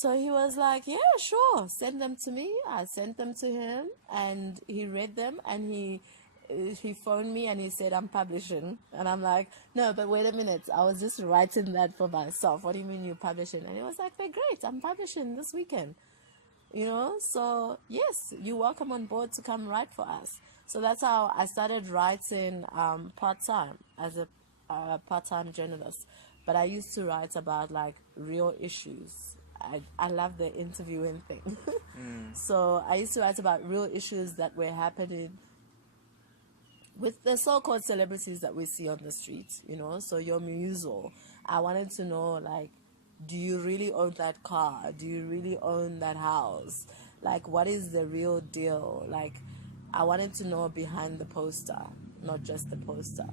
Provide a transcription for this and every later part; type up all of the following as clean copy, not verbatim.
So he was like, yeah, sure, send them to me. I sent them to him, and he read them, and he phoned me and he said, I'm publishing. And I'm like, no, but wait a minute, I was just writing that for myself. What do you mean you're publishing? And he was like, they're great, I'm publishing this weekend. So yes, you're welcome on board to come write for us. So that's how I started writing part-time as a part-time journalist. But I used to write about like real issues. I love the interviewing thing. So I used to write about real issues that were happening with the so-called celebrities that we see on the streets, so your muso. I wanted to know, like, do you really own that car? Do you really own that house? Like, what is the real deal? Like, I wanted to know behind the poster, not just the poster.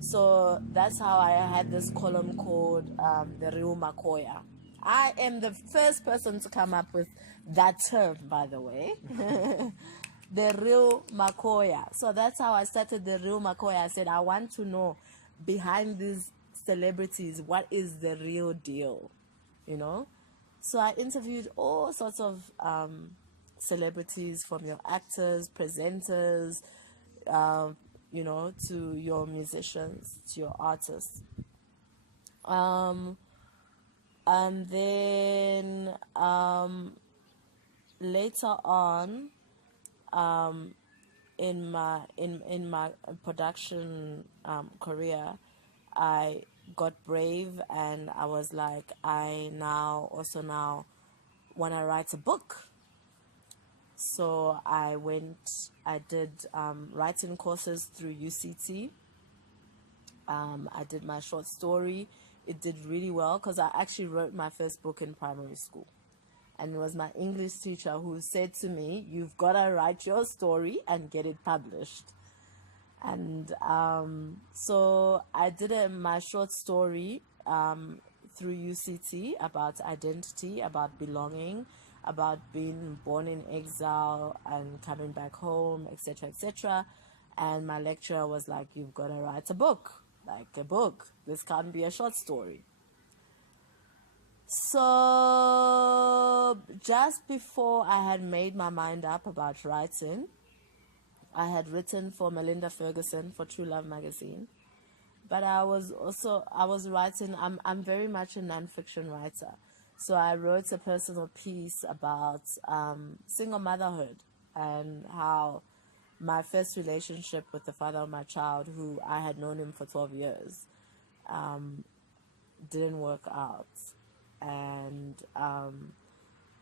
So that's how I had this column called The Real Makoya. I am the first person to come up with that term, by the way. The Real Makoya. So that's how I started The Real Makoya. I said, I want to know behind these celebrities, what is the real deal, So I interviewed all sorts of celebrities, from your actors, presenters, to your musicians, to your artists. And then later on, in my production career, I got brave, and I was like, I now want to write a book. So I did writing courses through UCT. I did my short story. It did really well because I actually wrote my first book in primary school. And it was my English teacher who said to me, you've got to write your story and get it published. And so I did my short story through UCT about identity, about belonging, about being born in exile and coming back home, etc., etc. And my lecturer was like, you've got to write a book, like a book. This can't be a short story. So just before I had made my mind up about writing, I had written for Melinda Ferguson for True Love magazine. But I was writing, I'm very much a nonfiction writer. So I wrote a personal piece about single motherhood and how my first relationship with the father of my child, who I had known him for 12 years, didn't work out. And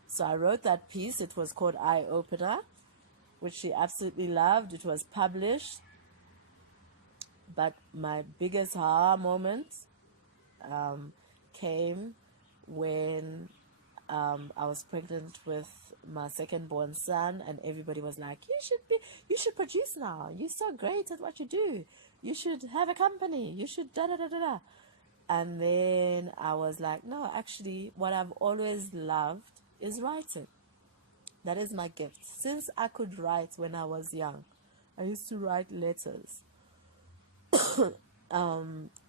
so I wrote that piece. It was called Eye Opener, which she absolutely loved. It was published. But my biggest aha moment came when I was pregnant with my second born son, and everybody was like, you should produce now. You're so great at what you do. You should have a company. You should da da da da da. And then I was like, no, actually, what I've always loved is writing. That is my gift. Since I could write when I was young, I used to write letters.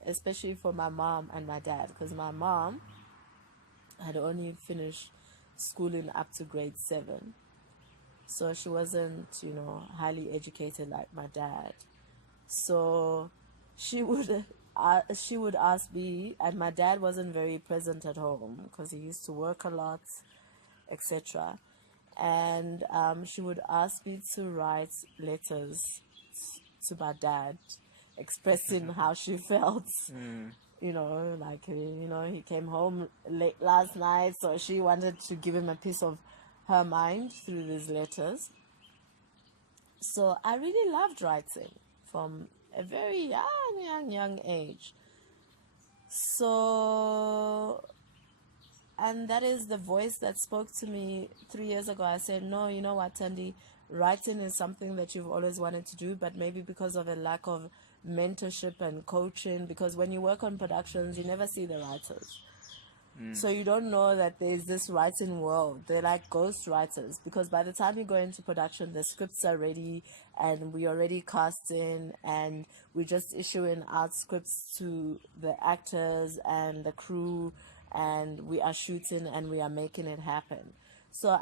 Especially for my mom and my dad, because my mom had only finished schooling up to grade 7. So she wasn't, highly educated like my dad. So she would ask me, and my dad wasn't very present at home because he used to work a lot, etc. And she would ask me to write letters to my dad, expressing how she felt. He came home late last night, so she wanted to give him a piece of her mind through these letters. So I really loved writing from a very young age. So, and that is the voice that spoke to me 3 years ago. I said, no, you know what, Thandi, writing is something that you've always wanted to do, but maybe because of a lack of mentorship and coaching, because when you work on productions, you never see the writers. So you don't know that there's this writing world. They're like ghost writers, because by the time you go into production, the scripts are ready and we're already casting, and we're just issuing out scripts to the actors and the crew and we are shooting and we are making it happen. So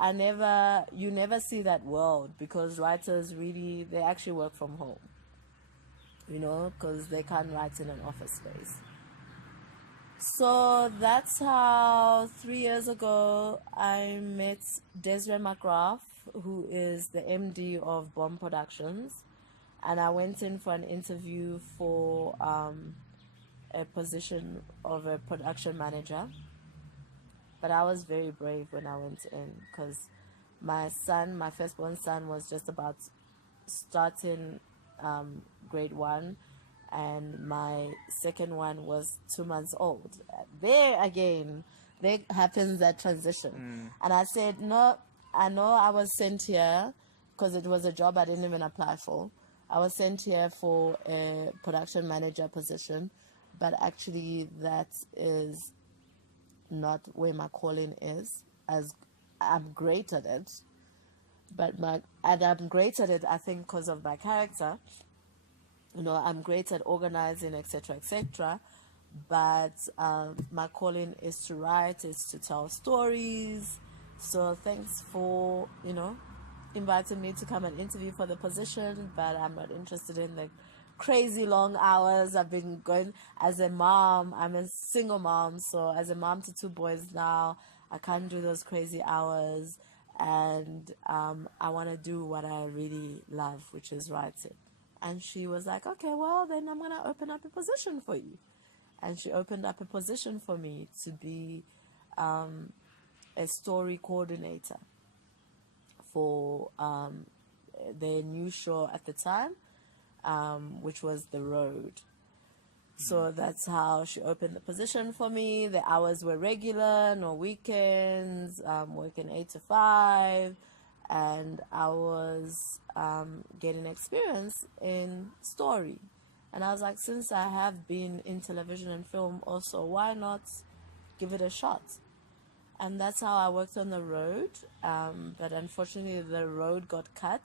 you never see that world, because writers really, they actually work from home, because they can't write in an office space. So that's how 3 years ago I met Desiree McGrath, who is the MD of Bomb Productions, and I went in for an interview for a position of a production manager. But I was very brave when I went in, because my firstborn son, was just about starting grade 1, and my second one was 2 months old. There again, there happens that transition. And I said, no, I know I was sent here because it was a job I didn't even apply for. I was sent here for a production manager position, but actually that is not where my calling is. As I'm great at it, I'm great at it, I think, because of my character. I'm great at organizing, etc., etc. But my calling is to write, is to tell stories. So thanks for, inviting me to come and interview for the position, but I'm not interested in the crazy long hours. I've been going as a mom. I'm a single mom, so as a mom to 2 boys now, I can't do those crazy hours. And I want to do what I really love, which is writing. And she was like, okay, well, then I'm going to open up a position for you. And she opened up a position for me to be a story coordinator for their new show at the time, which was The Road. So that's how she opened the position for me. The hours were regular, no weekends, working 8 to 5. And I was getting experience in story. And I was like, since I have been in television and film also, why not give it a shot? And that's how I worked on The Road. But unfortunately, The Road got cut,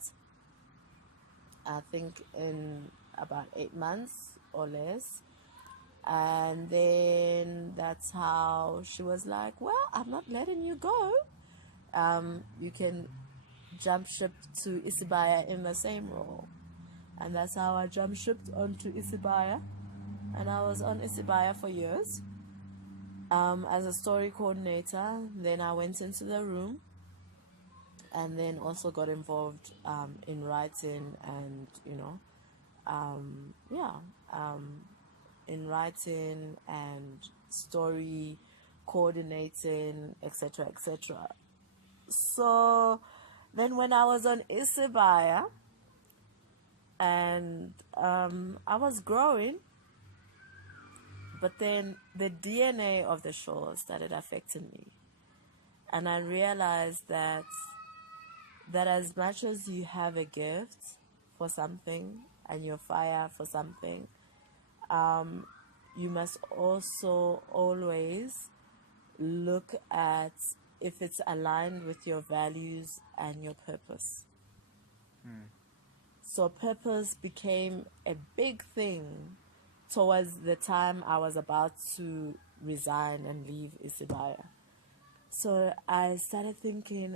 I think, in about 8 months or less. And then that's how she was like, well, I'm not letting you go. You can jump ship to Isibaya in the same role. And that's how I jump shipped onto Isibaya. And I was on Isibaya for years as a story coordinator. Then I went into the room and then also got involved in writing and, in writing and story coordinating, etc., etc. So then when I was on Isibaya and I was growing, but then the DNA of the show started affecting me. And I realized that as much as you have a gift for something and you're fire for something, you must also always look at if it's aligned with your values and your purpose. So purpose became a big thing towards the time I was about to resign and leave Isibaya. So I started thinking,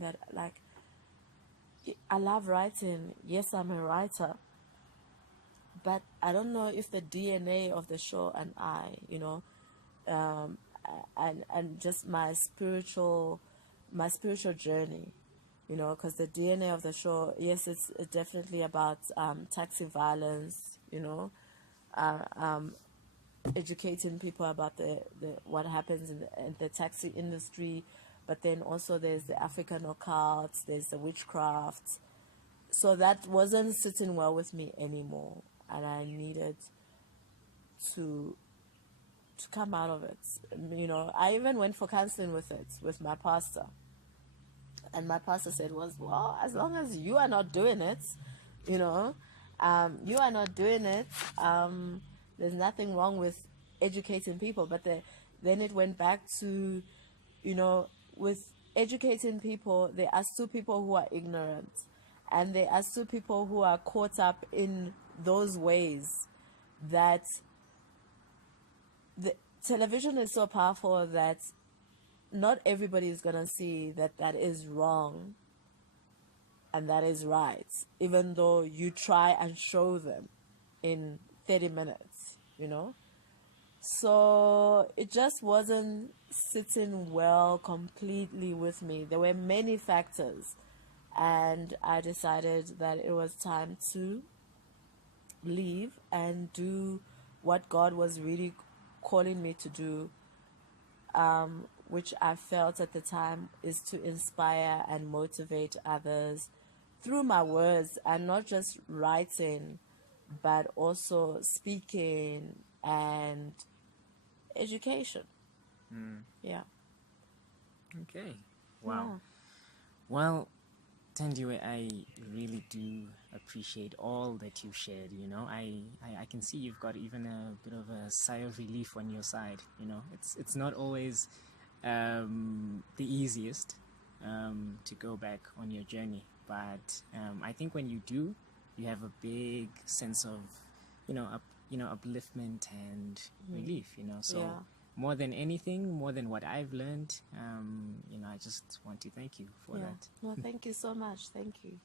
that, like, I love writing. Yes, I'm a writer. But I don't know if the DNA of the show and I, and just my spiritual journey, because the DNA of the show, yes, it's definitely about taxi violence, educating people about the what happens in the taxi industry, but then also there's the African occults, there's the witchcraft. So that wasn't sitting well with me anymore, and I needed to come out of it. I even went for counseling with my pastor. And my pastor said well, as long as you are not doing it, you are not doing it, there's nothing wrong with educating people. But then it went back to, with educating people, there are still people who are ignorant. And there are still people who are caught up in those ways that television is so powerful that not everybody is going to see that that is wrong and that is right, even though you try and show them in 30 minutes, you know? So it just wasn't sitting well completely with me. There were many factors, and I decided that it was time to leave and do what God was really calling me to do, which I felt at the time is to inspire and motivate others through my words, and not just writing, but also speaking and education. Yeah. Okay. Wow. Yeah. Well, Thandiwe, I really do appreciate all that you shared. You know, I can see you've got even a bit of a sigh of relief on your side. You know, it's not always the easiest to go back on your journey, but I think when you do, you have a big sense of, upliftment and relief. You know, so. Yeah. More than anything, more than what I've learned, I just want to thank you for Yeah. that. No, thank you so much. Thank you.